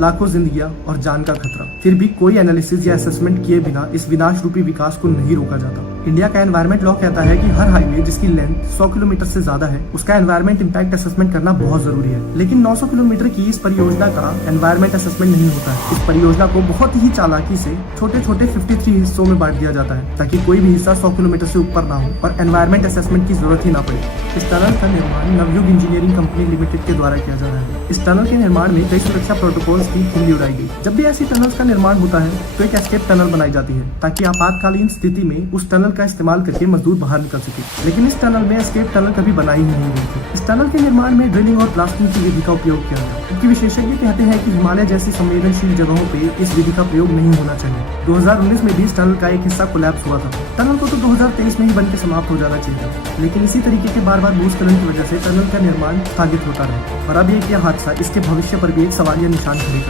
लाखों जिंदगियां और जान का खतरा। फिर भी कोई एनालिसिस या असेसमेंट किए बिना इस विनाश रूपी विकास को नहीं रोका जाता। इंडिया का एनवायरमेंट लॉ कहता है कि हर हाईवे जिसकी लेंथ 100 किलोमीटर से ज्यादा है उसका एनवायरमेंट इम्पैक्ट असेसमेंट करना बहुत जरूरी है। लेकिन 900 किलोमीटर की इस परियोजना का एनवायरमेंट असेसमेंट नहीं होता है। इस परियोजना को बहुत ही चालाकी से छोटे छोटे 53 हिस्सों में बांट दिया जाता है ताकि कोई भी हिस्सा 100 किलोमीटर से ऊपर ना हो और एनवायरमेंट असेसमेंट की जरूरत ही ना पड़े। इस टनल का निर्माण नवयुग इंजीनियरिंग कंपनी लिमिटेड के द्वारा किया जा रहा है। इस टनल के निर्माण में कई सुरक्षा प्रोटोकॉल्स की खिल्ली उड़ाई गई। जब भी ऐसी टनल्स का निर्माण होता है तो एक एस्केप टनल बनाई जाती है ताकि आपातकालीन स्थिति में उस टनल का इस्तेमाल करके मजदूर बाहर निकल सके। लेकिन इस टनल में एस्केप टनल कभी बनाई ही नहीं गई थी। इस टनल के निर्माण में ड्रिलिंग और ब्लास्टिंग की विधि का उपयोग किया गया, क्योंकि विशेषज्ञ कहते हैं कि हिमालय जैसी संवेदनशील जगहों पे इस विधि का प्रयोग नहीं होना चाहिए। 2019 में भी इस टनल का एक हिस्सा कोलैप्स हुआ था। टनल को तो 2023 में ही बनकर समाप्त हो जाना चाहिए, लेकिन इसी तरीके के बार बार भूस्खलन की वजह से टनल का निर्माण स्थगित होता रहा और अब एक यह हादसा इसके भविष्य पर भी एक सवालिया निशान खड़े करता है।